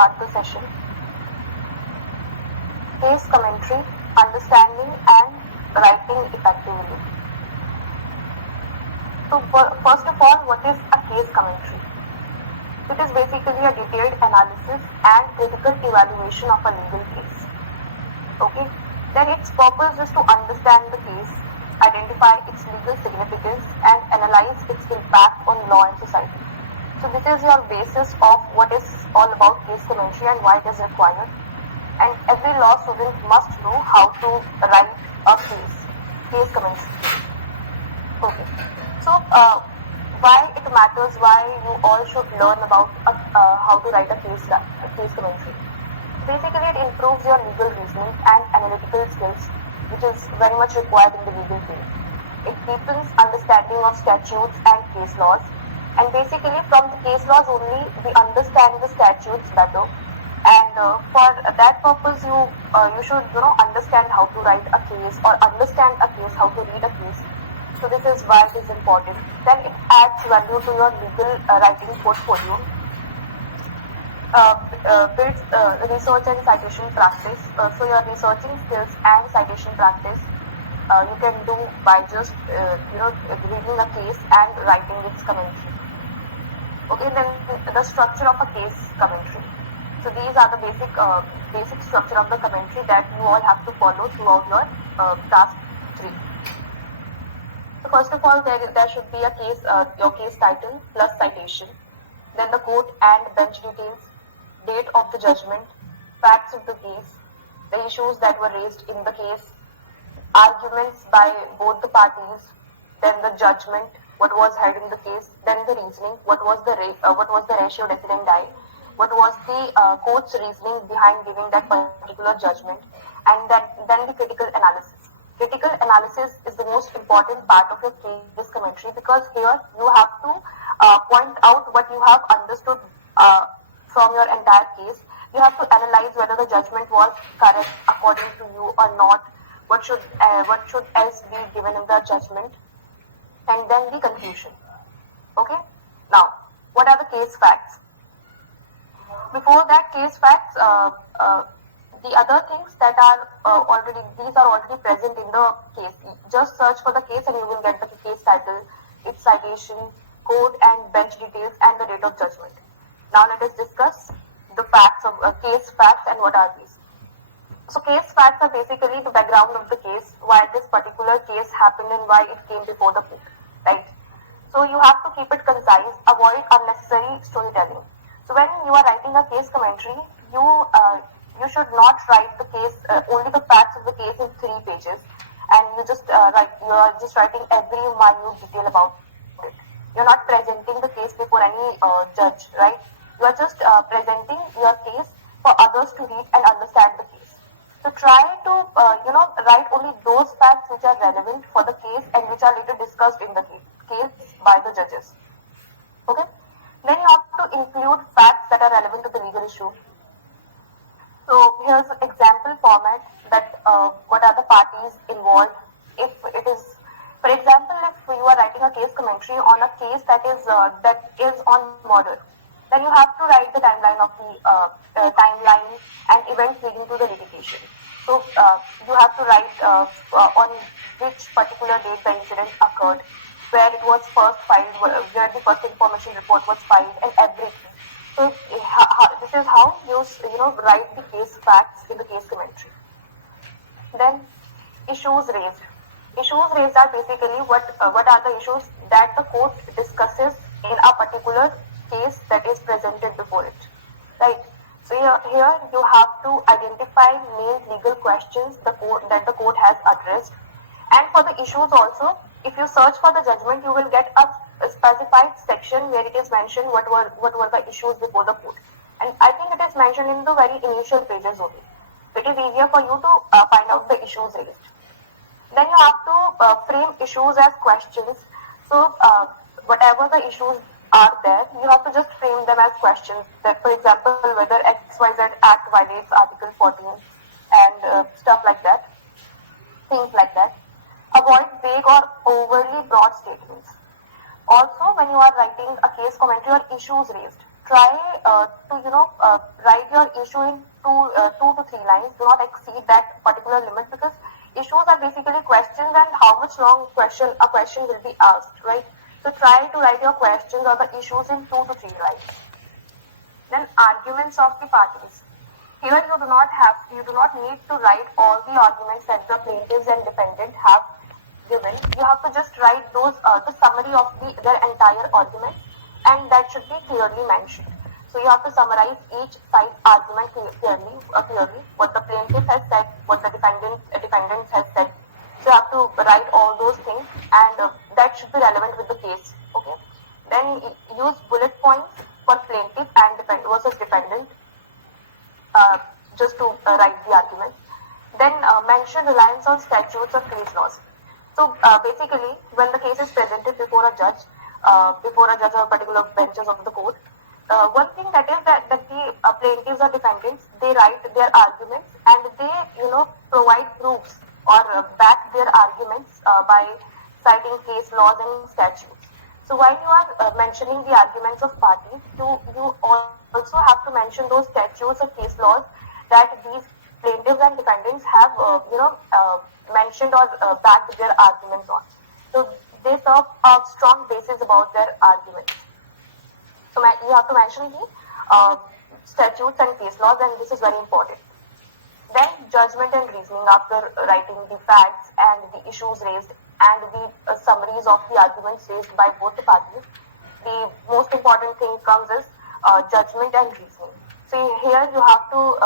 start the session. Case commentary, understanding and writing effectively. So first of all, what is a case commentary? It is basically a detailed analysis and critical evaluation of a legal case. Okay, then its purpose is to understand the case, identify its legal significance and analyze its impact on law and society. So this is your basis of what is all about case commentary and why it is required. And every law student must know how to write a case commentary. Okay, so why it matters, why you all should learn about how to write a case commentary. Basically, it improves your legal reasoning and analytical skills, which is very much required in the legal field. It deepens understanding of statutes and case laws, and basically from the case laws only we understand the statutes better. And for that purpose, you should understand how to write a case or understand a case, how to read a case. So this is why it is important. Then it adds value to your legal writing portfolio. Builds research and citation practice. So your researching skills and citation practice you can do by just reading a case and writing its commentary. Okay, then the structure of a case commentary. So these are the basic structure of the commentary that you all have to follow throughout your task 3. So first of all, there should be a case, your case title plus citation, then the court and bench details, date of the judgment, facts of the case, the issues that were raised in the case, arguments by both the parties, then the judgment, what was held in the case, then the reasoning, what was the ratio decidendi, what was the court's reasoning behind giving that particular judgment, and then the critical analysis. Critical analysis is the most important part of your case commentary, because here you have to point out what you have understood from your entire case. You have to analyze whether the judgment was correct according to you or not. What should else be given in the judgment, and then the conclusion. Okay. Now, what are the case facts? Before that, case facts, the other things that are already present in the case. Just search for the case and you will get the case title, its citation, court and bench details, and the date of judgment. Now let us discuss the facts of case facts and what are these. So case facts are basically the background of the case, why this particular case happened and why it came before the court, right? So you have to keep it concise, avoid unnecessary storytelling. So when you are writing a case commentary, you should not write the case only the facts of the case in 3 pages, and you are just writing every minute detail about it. You're not presenting the case before any judge, right? You are just presenting your case for others to read and understand the case. So try to write only those facts which are relevant for the case and which are later discussed in the case by the judges. Okay. Then you have to include facts that are relevant to the legal issue. So here's an example format that what are the parties involved. If it is, for example, if you are writing a case commentary on a case that is on murder, then you have to write the timeline of the timeline and events leading to the litigation. So you have to write on which particular date the incident occurred, where it was first filed, where the first information report was filed, and everything. So this is how you write the case facts in the case commentary. Then issues raised. Issues raised are basically what are the issues that the court discusses in a particular case that is presented before it, right? So here you have to identify main legal questions that the court has addressed, and for the issues also, if you search for the judgment, you will get a specified section where it is mentioned what were the issues before the court, and I think it is mentioned in the very initial pages only. It is easier for you to find out the issues raised. Then you have to frame issues as questions. So whatever the issues are there, you have to just frame them as questions. That, for example, whether XYZ Act violates Article 14 and stuff like that, things like that. Avoid vague or overly broad statements. Also, when you are writing a case commentary or issues raised, try to write your issue in 2 to 3 lines. Do not exceed that particular limit, because issues are basically questions and how much long a question will be asked, right? So try to write your questions or the issues in 2 to 3 lines. Then arguments of the parties. Here you do not need to write all the arguments that the plaintiffs and defendant have given. You have to just write those the summary of their entire argument, and that should be clearly mentioned. So you have to summarize each side's argument clearly, what the plaintiff has said, what the defendant has said. So you have to write all those things, and that should be relevant with the case. Okay. Then use bullet points for plaintiff and versus defendant, just to write the argument. Then mention reliance on statutes or case laws. So basically, when the case is presented before a judge or particular benches of the court, one thing that is that the plaintiffs or defendants, they write their arguments and they provide proofs or back their arguments by citing case laws and statutes. So while you are mentioning the arguments of parties, you also have to mention those statutes or case laws that these plaintiffs and defendants have mentioned or backed their arguments on. So they serve a strong basis about their arguments. So you have to mention the statutes and case laws, and this is very important. Then judgment and reasoning. After writing the facts and the issues raised and the summaries of the arguments raised by both the parties, the most important thing comes is judgment and reasoning. So here you have to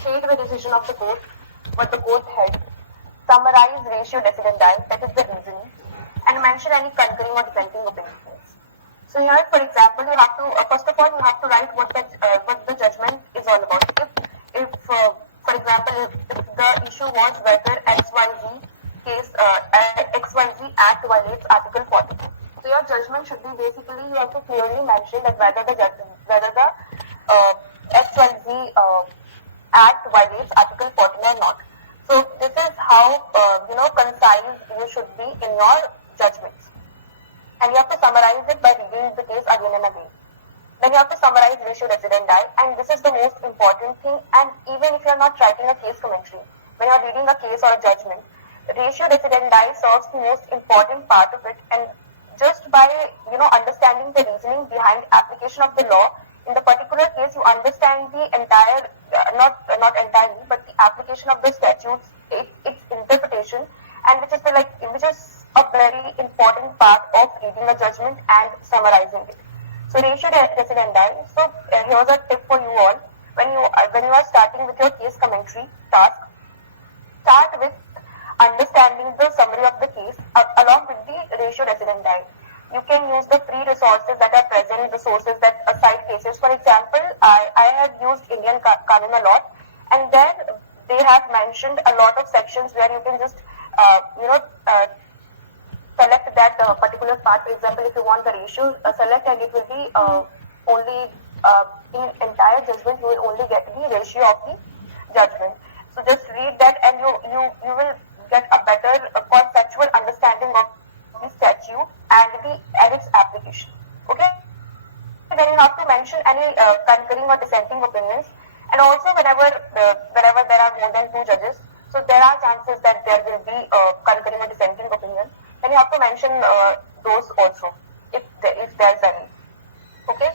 state the decision of the court, what the court held, summarize ratio decidendi, that is the reasoning, and mention any concurring or dissenting opinions. So here, for example, you have to first of all you have to write what the judgment is all about. If for example, if the issue was whether XYZ Act violates Article 42. So your judgment should be basically, you have to clearly mention that whether the XYZ Act violates Article 14 or not. So this is how concise you should be in your judgments, and you have to summarize it by reading the case again and again. Then you have to summarize ratio decidendi, and this is the most important thing. And even if you are not writing a case commentary, when you are reading a case or a judgment, ratio decidendi serves the most important part of it, and just by understanding the reasoning behind application of the law in the particular case, you understand the entire not entirely, but the application of the statutes, its interpretation, and which is a very important part of reading a judgment and summarizing it. So ratio decidendi. So here's a tip for you all. When you are starting with your case commentary task, start with understanding the summary of the case along with the ratio decidendi. You can use the free resources that are present, the sources that cite cases. For example, I have used Indian Kanun a lot, and there they have mentioned a lot of sections where you can just select that particular part. For example, if you want the ratio, select, and it will be only in entire judgment you will only get the ratio of the judgment. So just read that, and you will get a better conceptual understanding of the statute and its application. Okay. Then you have to mention any concurring or dissenting opinions, and also whenever there are more than 2 judges, so there are chances that there will be concurring or dissenting opinion. Then you have to mention those also, if there's any. Okay.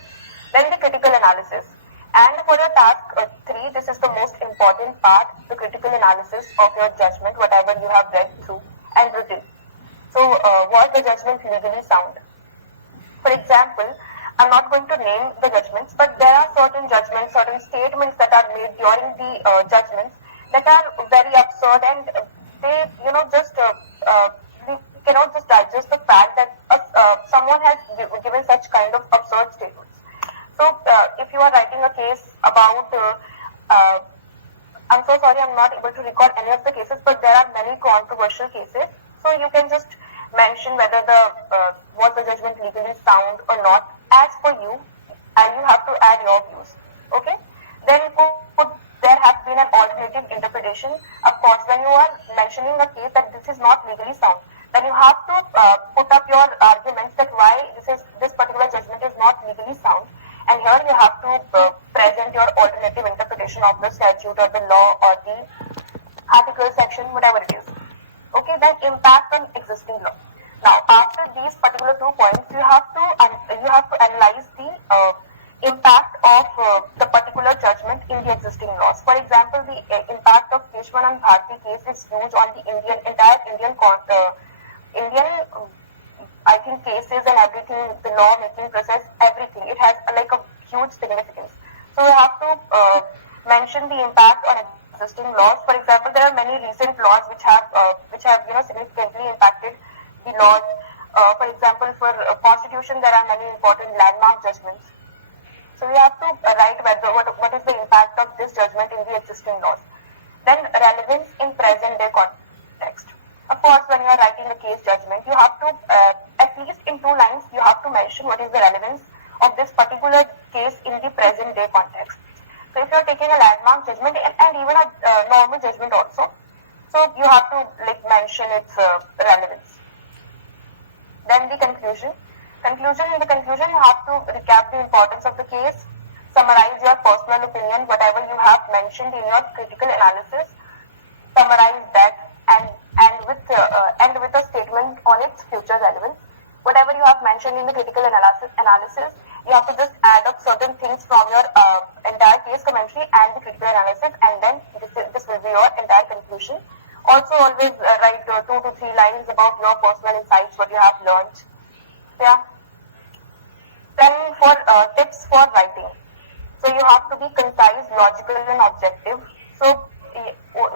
Then the critical analysis. And for your task 3, this is the most important part, the critical analysis of your judgment, whatever you have read through and written. So was the judgment legally sound? For example, I'm not going to name the judgments, but there are certain judgments, certain statements that are made during the judgments that are very absurd, and they, we cannot just digest the fact that someone has given such kind of absurd statements. So if you are writing a case about, I'm so sorry, I'm not able to recall any of the cases, but there are many controversial cases. So you can just mention whether was the judgment legally sound or not, as per you, and you have to add your views. Okay. Then could there have been an alternative interpretation? Of course, when you are mentioning a case that this is not legally sound, then you have to put up your arguments that why this particular judgment is not legally sound, and here you have to present your alternative interpretation of the statute or the law or the article, section, whatever it is. Okay, then impact on existing law. Now, after these particular 2 points, you have to analyze the impact of the particular judgment in the existing laws. For example, the impact of Keshwan and Bharti case is huge on the entire Indian I think cases and everything, the law making process, everything. It has like a huge significance. So we have to mention the impact on existing laws. For example, there are many recent laws which have significantly impacted the laws. For example, for Constitution, there are many important landmark judgments. So we have to write what is the impact of this judgment in the existing laws. Then relevance in present day context. Of course, when you are writing a case judgment, you have to, at least in 2 lines, you have to mention what is the relevance of this particular case in the present day context. So if you are taking a landmark judgment and even a normal judgment also, so you have to mention its relevance. Then the conclusion. In the conclusion, you have to recap the importance of the case, summarize your personal opinion, whatever you have mentioned in your critical analysis, summarize that and with a statement on its future relevance. Whatever you have mentioned in the critical analysis, you have to just add up certain things from your entire case commentary and the critical analysis, and then this will be your entire conclusion. Also, always write 2 to 3 lines about your personal insights, what you have learned. Yeah. Then for tips for writing. So you have to be concise, logical, and objective. So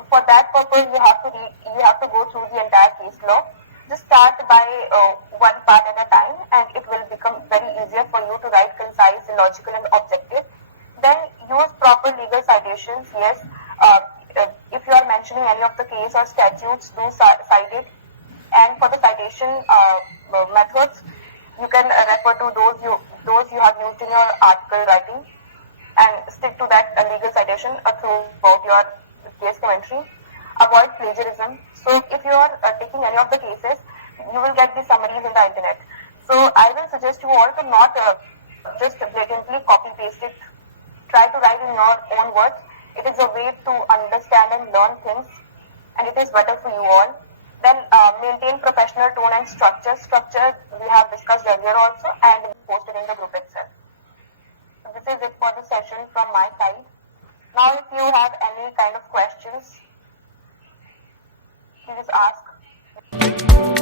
for that purpose, you have to go through the entire case law. Just start by one part at a time, and it will become very easier for you to write concise, logical, and objective. Then use proper legal citations. Yes, if you are mentioning any of the case or statutes, do cite it. And for the citation methods, you can refer to those you have used in your article writing, and stick to that legal citation throughout your case commentary. Avoid plagiarism. So if you are taking any of the cases, you will get the summaries in the internet. So I will suggest you all to not just blatantly copy paste it. Try to write in your own words. It is a way to understand and learn things, and it is better for you all. Then maintain professional tone and structure. Structure we have discussed earlier also, and posted in the group itself. So this is it for the session from my side. Now, if you have any kind of questions, please ask.